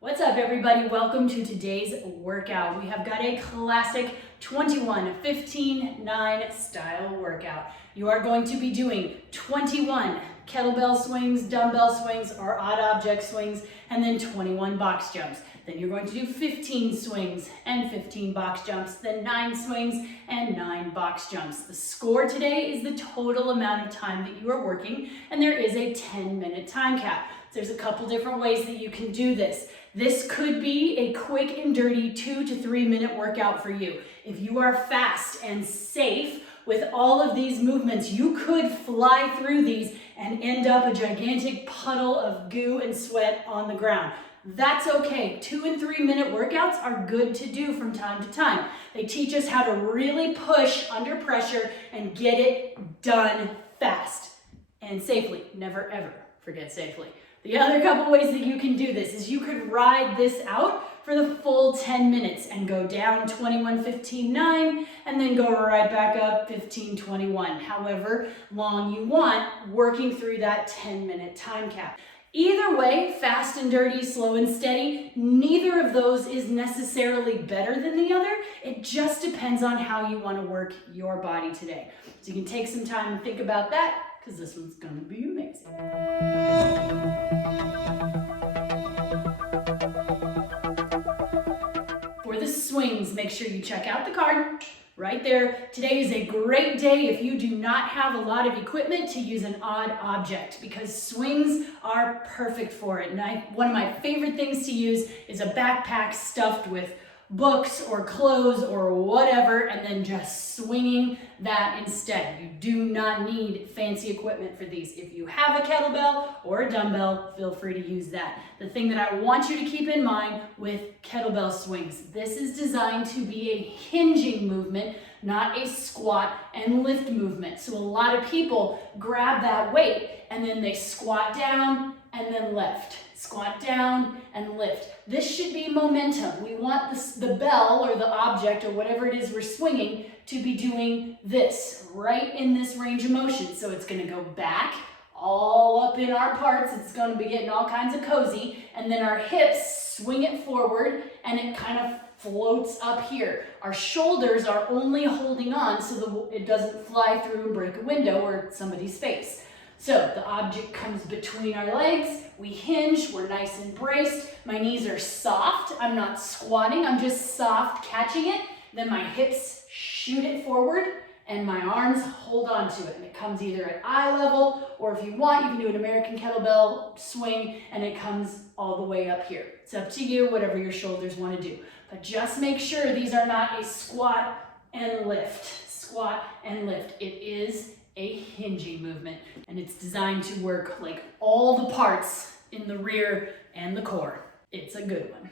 What's up, everybody? Welcome to today's workout. We have got a classic 21-15-9 style workout. You are going to be doing 21 kettlebell swings, dumbbell swings, or odd object swings, and then 21 box jumps. Then you're going to do 15 swings and 15 box jumps, then 9 swings and 9 box jumps. The score today is the total amount of time that you are working, and there is a 10-minute time cap. There's a couple different ways that you can do this. This could be a quick and dirty 2 to 3 minute workout for you. If you are fast and safe with all of these movements, you could fly through these and end up a gigantic puddle of goo and sweat on the ground. That's okay. 2 and 3 minute workouts are good to do from time to time. They teach us how to really push under pressure and get it done fast and safely. Never ever forget safely. The other couple ways that you can do this is you could ride this out for the full 10 minutes and go down 21-15-9 and then go right back up 15-21. However long you want, working through that 10-minute time cap. Either way, fast and dirty, slow and steady, neither of those is necessarily better than the other. It just depends on how you want to work your body today. So you can take some time and think about that, because this one's going to be amazing. For the swings, make sure you check out the card right there. Today is a great day if you do not have a lot of equipment to use an odd object, because swings are perfect for it. And one of my favorite things to use is a backpack stuffed with books or clothes or whatever, and then just swinging that instead. You do not need fancy equipment for these. If you have a kettlebell or a dumbbell, feel free to use that. The thing that I want you to keep in mind with kettlebell swings, this is designed to be a hinging movement, not a squat and lift movement. So a lot of people grab that weight and then they squat down and then lift. Squat down and lift. This should be momentum. We want the bell or the object or whatever it is we're swinging to be doing this, right in this range of motion. So it's going to go back all up in our parts. It's going to be getting all kinds of cozy. And then our hips swing it forward and it kind of floats up here. Our shoulders are only holding on so it doesn't fly through and break a window or somebody's face. So the object comes between our legs, we hinge, we're nice and braced, my knees are soft, I'm not squatting, I'm just soft catching it, then my hips shoot it forward and my arms hold on to it. And it comes either at eye level, or if you want, you can do an American kettlebell swing and it comes all the way up here. It's up to you, whatever your shoulders want to do. But just make sure these are not a squat and lift. Squat and lift. It is a hinging movement, and it's designed to work like all the parts in the rear and the core. It's a good one.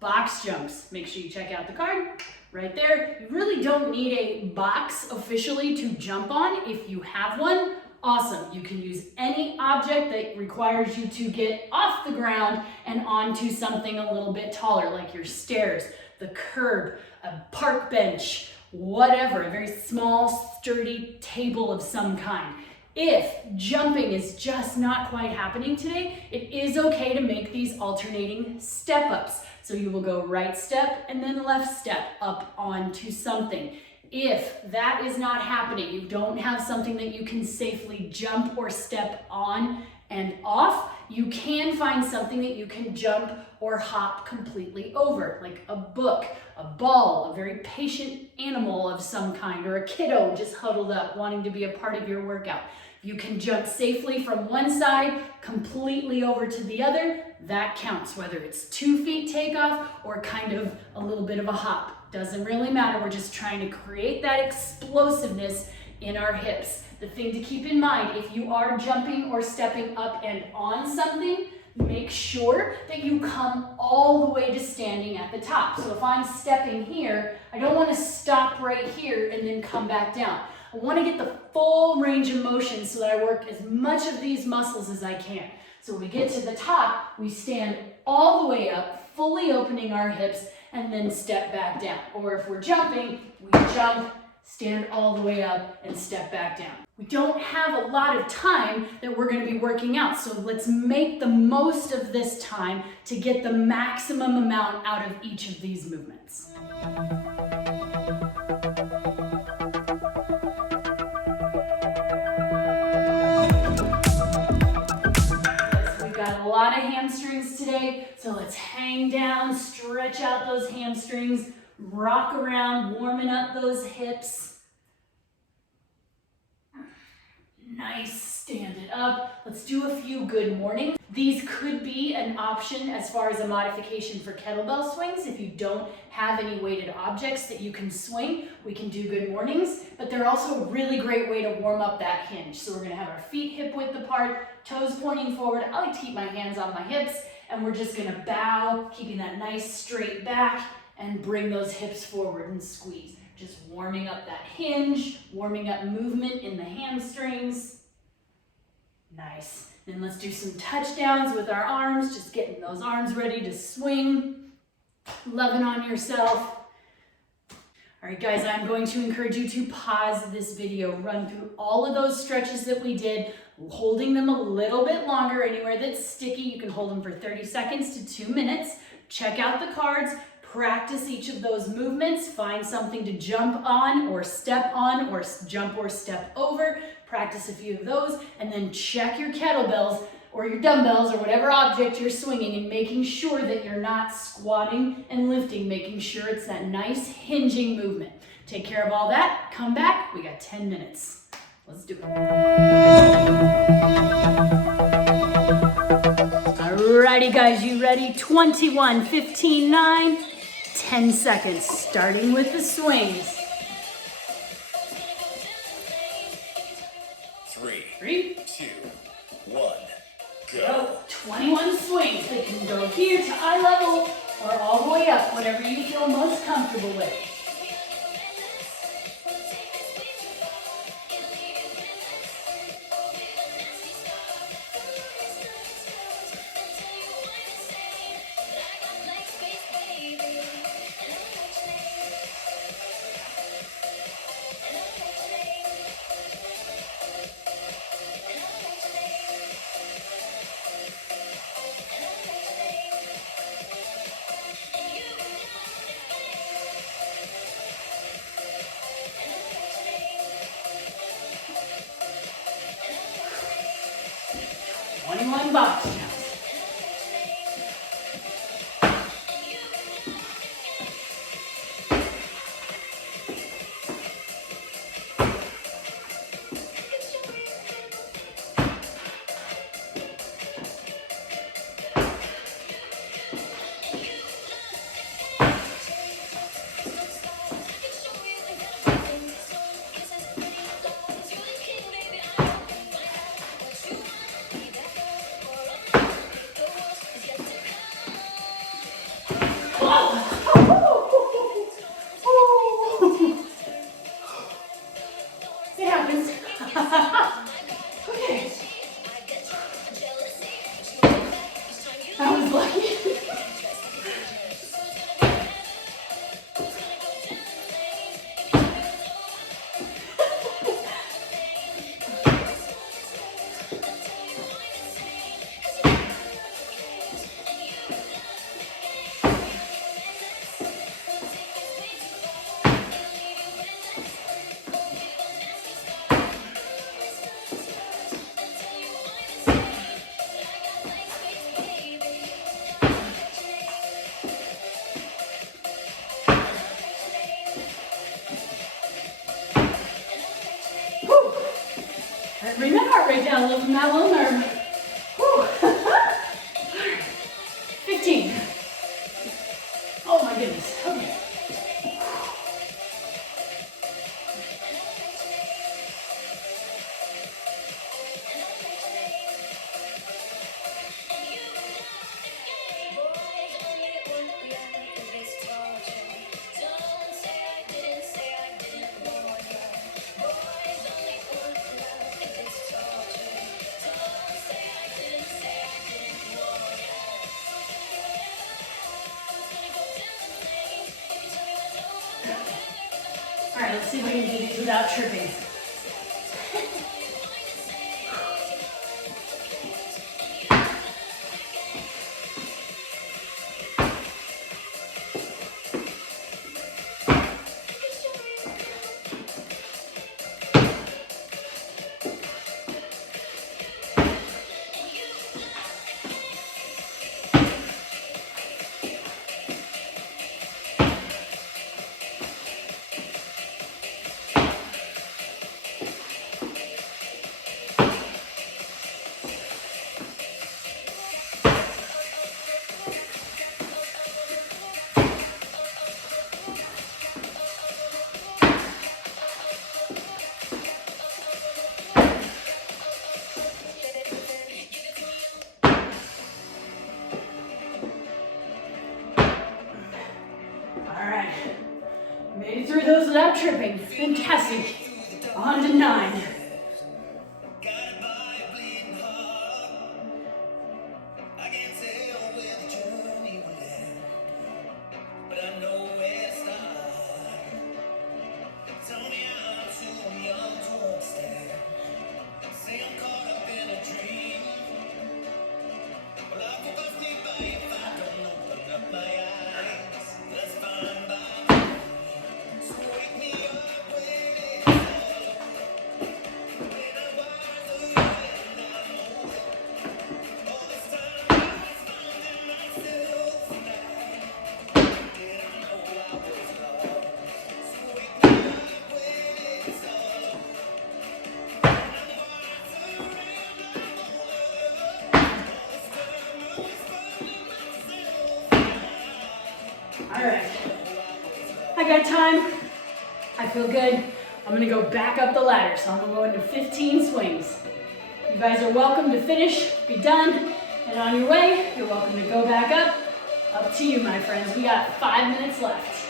Box jumps, make sure you check out the card right there. You really don't need a box officially to jump on. If you have one, awesome. You can use any object that requires you to get off the ground and onto something a little bit taller, like your stairs, the curb, a park bench, whatever, a very small, sturdy table of some kind. If jumping is just not quite happening today, it is okay to make these alternating step-ups. So you will go right step and then left step up onto something. If that is not happening, you don't have something that you can safely jump or step on and off, you can find something that you can jump or hop completely over, like a book, a ball, a very patient animal of some kind, or a kiddo just huddled up wanting to be a part of your workout. You can jump safely from one side completely over to the other. That counts, whether it's 2 feet takeoff or kind of a little bit of a hop. Doesn't really matter. We're just trying to create that explosiveness in our hips. The thing to keep in mind, if you are jumping or stepping up and on something, make sure that you come all the way to standing at the top. So if I'm stepping here, I don't want to stop right here and then come back down. I want to get the full range of motion so that I work as much of these muscles as I can. So when we get to the top, we stand all the way up, fully opening our hips, and then step back down. Or if we're jumping, we jump, stand all the way up, and step back down. We don't have a lot of time that we're going to be working out, so let's make the most of this time to get the maximum amount out of each of these movements. We've got a lot of hamstrings today, so let's hang down, stretch out those hamstrings, rock around, warming up those hips. Nice, stand it up. Let's do a few good mornings. These could be an option as far as a modification for kettlebell swings. If you don't have any weighted objects that you can swing, we can do good mornings, but they're also a really great way to warm up that hinge. So we're gonna have our feet hip width apart, toes pointing forward. I like to keep my hands on my hips, and we're just gonna bow, keeping that nice straight back, and bring those hips forward and squeeze. Just warming up that hinge, warming up movement in the hamstrings. Nice. Then let's do some touchdowns with our arms, just getting those arms ready to swing. Loving on yourself. All right, guys, I'm going to encourage you to pause this video, run through all of those stretches that we did, holding them a little bit longer. Anywhere that's sticky, you can hold them for 30 seconds to 2 minutes. Check out the cards. Practice each of those movements. Find something to jump on or step on or jump or step over. Practice a few of those, and then check your kettlebells or your dumbbells or whatever object you're swinging, and making sure that you're not squatting and lifting, making sure it's that nice hinging movement. Take care of all that. Come back. We got 10 minutes. Let's do it. Alrighty, guys, you ready? 21, 15, 9. 10 seconds, starting with the swings. 3, 2, 1, go. 21 swings. They can go here to eye level or all the way up, whatever you feel most comfortable with. One box count. It happens. Okay. That was lucky. Bring that heart rate down a little from that little nerve. Whew. 15. Oh my goodness. Okay. All right, let's see if we can do these without tripping. without tripping. Fantastic. On to 9. All right, I got time. I feel good. I'm gonna go back up the ladder, so I'm gonna go into 15 swings. You guys are welcome to finish, be done, and on your way, you're welcome to go back up. Up to you, my friends. We got 5 minutes left.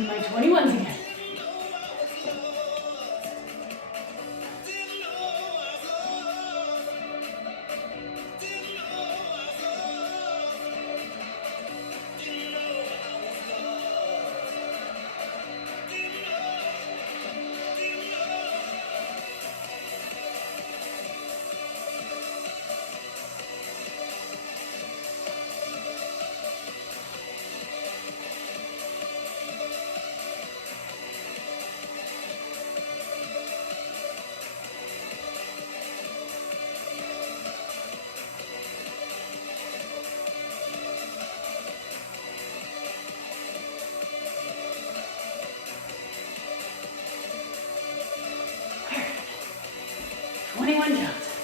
My 21s again. Jumps.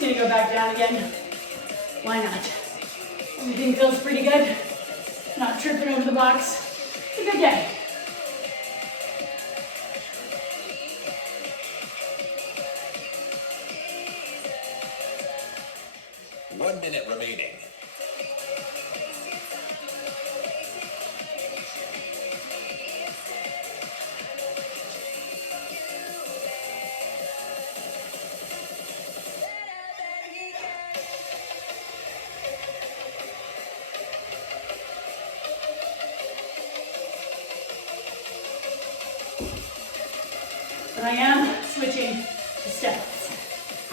Go back down again. Why not? Everything feels pretty good. Not tripping over the box. It's a good day. 1 minute remaining. But I am switching to step-ups,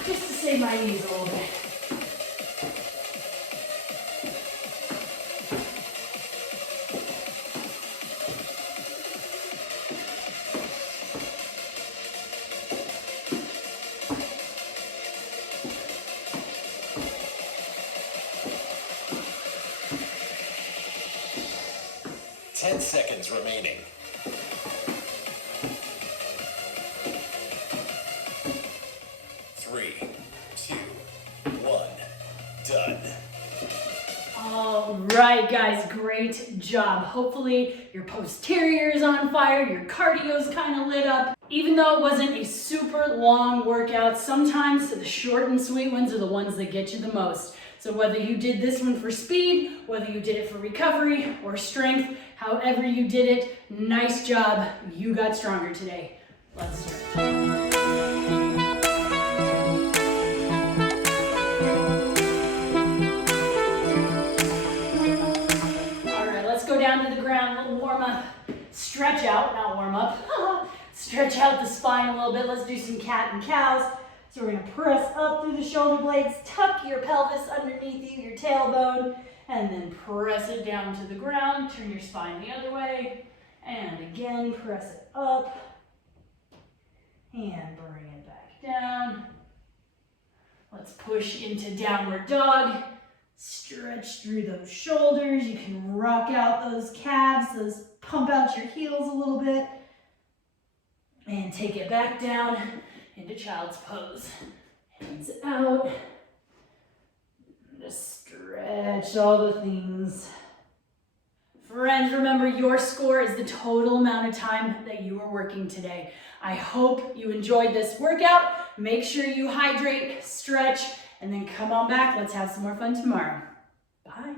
just to save my knees a little bit. Ten seconds remaining. Three, two, one, done. All right, guys, great job. Hopefully your posterior is on fire, your cardio's kind of lit up. Even though it wasn't a super long workout, sometimes the short and sweet ones are the ones that get you the most. So whether you did this one for speed, whether you did it for recovery or strength, however you did it, nice job. You got stronger today. Let's stretch. Down to the ground, a little warm up, stretch out, not warm up, stretch out the spine a little bit. Let's do some cat and cows. So we're gonna press up through the shoulder blades, tuck your pelvis underneath you, your tailbone, and then press it down to the ground. Turn your spine the other way, and again, press it up, and bring it back down. Let's push into downward dog. Stretch through those shoulders. You can rock out those calves, pump out your heels a little bit. And take it back down into child's pose. Hands out. Just stretch all the things. Friends, remember your score is the total amount of time that you are working today. I hope you enjoyed this workout. Make sure you hydrate, stretch, and then come on back. Let's have some more fun tomorrow. Bye.